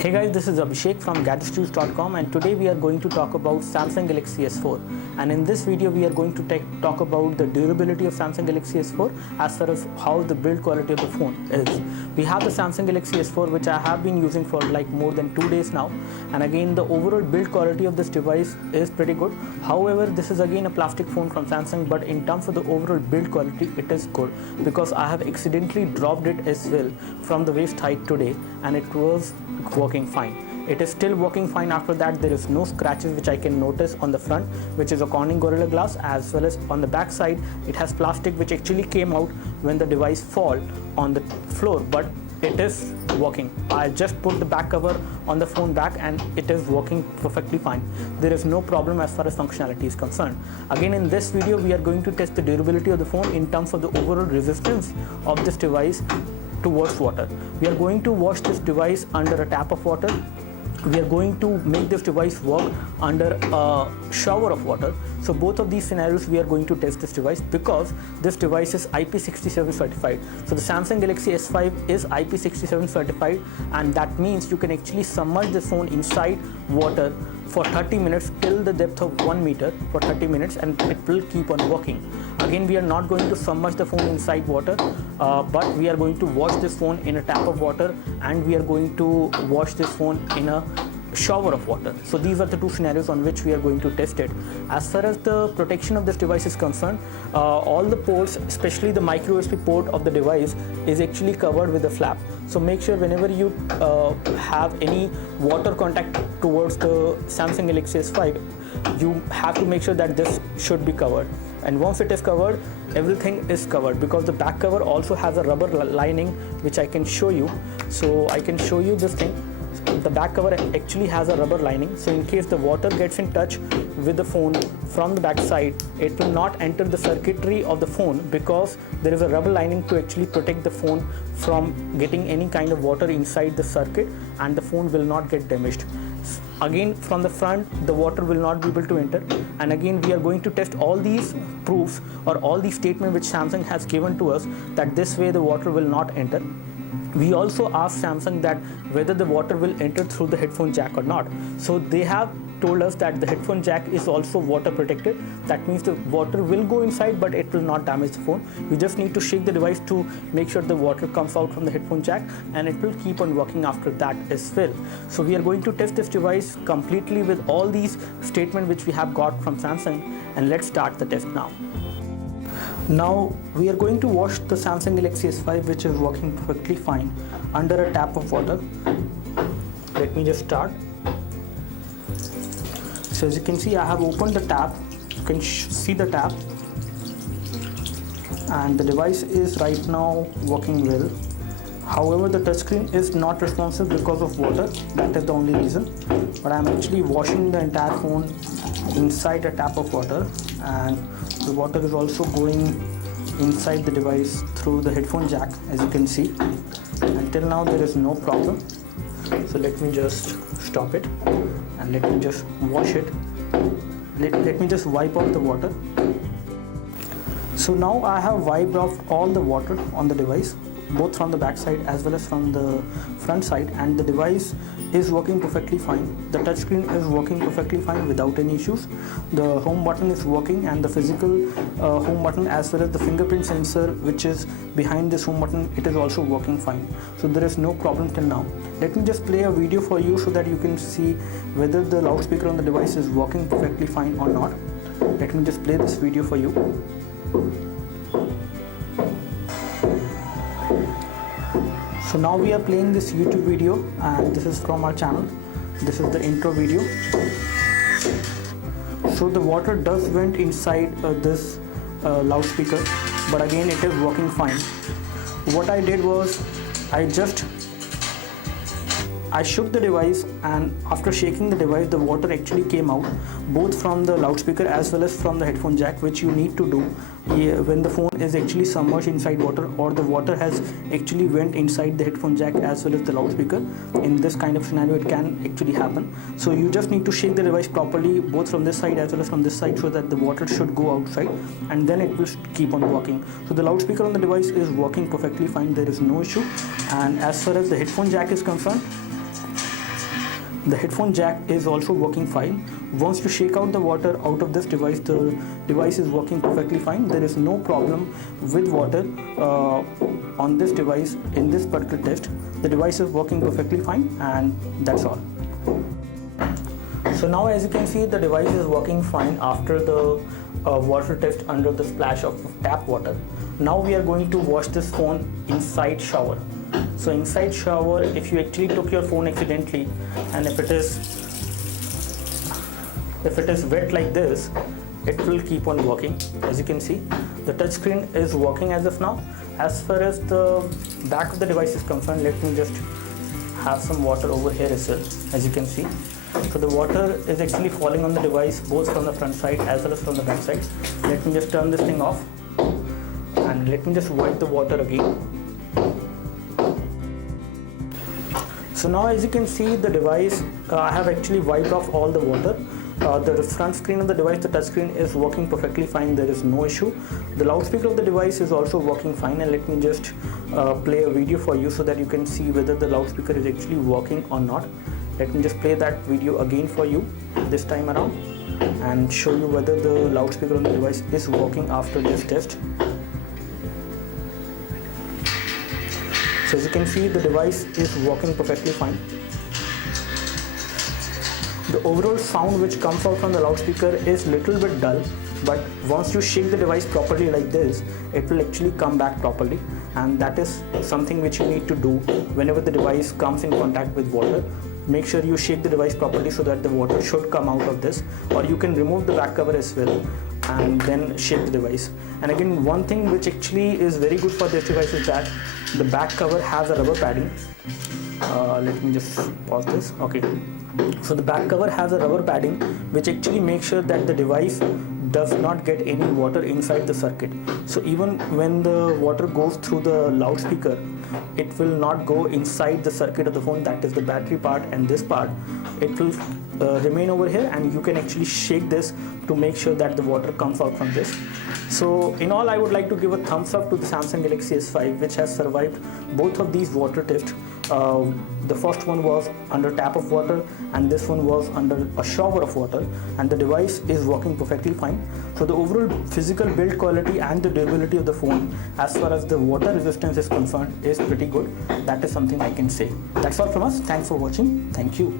Hey guys, this is Abhishek from gadgetjuice.com, and today we are going to talk about Samsung Galaxy S4. And in this video we are going to talk about the durability of Samsung Galaxy S4 as far as how the build quality of the phone is. We have the Samsung Galaxy S4, which I have been using for like more than 2 days now, and again the overall build quality of this device is pretty good. However, this is again a plastic phone from Samsung, but in terms of the overall build quality it is good because I have accidentally dropped it as well from the waist height today, and it was working fine. It is still working fine after that. There is no scratches which I can notice on the front, which is a Corning Gorilla Glass, as well as on the back side it has plastic which actually came out when the device fall on the floor, but it is working. I just put the back cover on the phone back and it is working perfectly fine. There is no problem as far as functionality is concerned. Again, in this video we are going to test the durability of the phone in terms of the overall resistance of this device towards water. We are going to wash this device under a tap of water. We are going to make this device work under a shower of water. So both of these scenarios we are going to test this device because this device is IP67 certified. So the Samsung Galaxy S5 is IP67 certified, and that means you can actually submerge the phone inside water for 30 minutes till the depth of 1 meter for 30 minutes and it will keep on working. Again, we are not going to submerge the phone inside water, but we are going to wash this phone in a tap of water, and we are going to wash this phone in a shower of water. So these are the two scenarios on which we are going to test it. As far as the protection of this device is concerned, all the ports, especially the micro USB port of the device, is actually covered with a flap. So make sure whenever you have any water contact towards the Samsung Galaxy S5, you have to make sure that this should be covered. And once it is covered, everything is covered because the back cover also has a rubber lining which I can show you. So I can show you this thing. The back cover actually has a rubber lining, so in case the water gets in touch with the phone from the back side, it will not enter the circuitry of the phone because there is a rubber lining to actually protect the phone from getting any kind of water inside the circuit, and the phone will not get damaged. Again, from the front the water will not be able to enter, and again we are going to test all these proofs or all these statements which Samsung has given to us that this way the water will not enter. We also asked Samsung that whether the water will enter through the headphone jack or not. So they have told us that the headphone jack is also water protected. That means the water will go inside but it will not damage the phone. You just need to shake the device to make sure the water comes out from the headphone jack, and it will keep on working after that as well. So we are going to test this device completely with all these statements which we have got from Samsung, and let's start the test now. Now we are going to wash the Samsung Galaxy S5, which is working perfectly fine, under a tap of water. Let me just start. So as you can see, I have opened the tap. You can see the tap, and the device is right now working well. However, the touchscreen is not responsive because of water. That is the only reason. But I am actually washing the entire phone inside a tap of water, and the water is also going inside the device through the headphone jack, as you can see. Until now there is no problem. So let me just stop it and let me just wash it. Let me just wipe off the water. So now I have wiped off all the water on the device, both from the back side as well as from the front side, and the device is working perfectly fine. The touchscreen is working perfectly fine without any issues. The home button is working, and the physical home button as well as the fingerprint sensor which is behind this home button, it is also working fine. So there is no problem till now. Let me just play a video for you so that you can see whether the loudspeaker on the device is working perfectly fine or not. Let me just play this video for you. So now we are playing this YouTube video, and this is from our channel. This is the intro video. So the water does went inside this loudspeaker, but again it is working fine. What I did was I shook the device, and after shaking the device the water actually came out, both from the loudspeaker as well as from the headphone jack, which you need to do when the phone is actually submerged inside water, or the water has actually went inside the headphone jack as well as the loudspeaker. In this kind of scenario it can actually happen. So you just need to shake the device properly, both from this side as well as from this side, so that the water should go outside, and then it will keep on working. So the loudspeaker on the device is working perfectly fine. There is no issue. And as far as the headphone jack is concerned, The headphone jack is also working fine. Once you shake out the water out of this device, the device is working perfectly fine. There is no problem with water on this device in this particular test. The device is working perfectly fine, and that's all. So now, as you can see, the device is working fine after the water test under the splash of tap water. Now we are going to wash this phone inside shower. So inside shower, if you actually took your phone accidentally, and if it is wet like this, it will keep on working. As you can see, the touch screen is working as of now. As far as the back of the device is concerned, let me just have some water over here as well. As you can see, so the water is actually falling on the device both from the front side as well as from the back side. Let me just turn this thing off, and let me just wipe the water again. So now, as you can see, the device, I have actually wiped off all the water. The front screen of the device, the touch screen, is working perfectly fine. There is no issue. The loudspeaker of the device is also working fine, and let me just play a video for you so that you can see whether the loudspeaker is actually working or not. Let me just play that video again for you this time around and show you whether the loudspeaker on the device is working after this test. So as you can see, the device is working perfectly fine. The overall sound which comes out from the loudspeaker is little bit dull, but once you shake the device properly like this, it will actually come back properly, and that is something which you need to do whenever the device comes in contact with water. Make sure you shake the device properly so that the water should come out of this, or you can remove the back cover as well and then shake the device. And again, one thing which actually is very good for this device is that the back cover has a rubber padding. Let me just pause this. Okay, so the back cover has a rubber padding which actually makes sure that the device does not get any water inside the circuit. So even when the water goes through the loudspeaker, it will not go inside the circuit of the phone, that is the battery part and this part. It will remain over here, and you can actually shake this to make sure that the water comes out from this. So in all, I would like to give a thumbs up to the Samsung Galaxy S5, which has survived both of these water tests. The first one was under tap of water, and this one was under a shower of water, and the device is working perfectly fine. So the overall physical build quality and the durability of the phone, as far as the water resistance is concerned, is pretty good. That is something I can say. That's all from us. Thanks for watching. Thank you.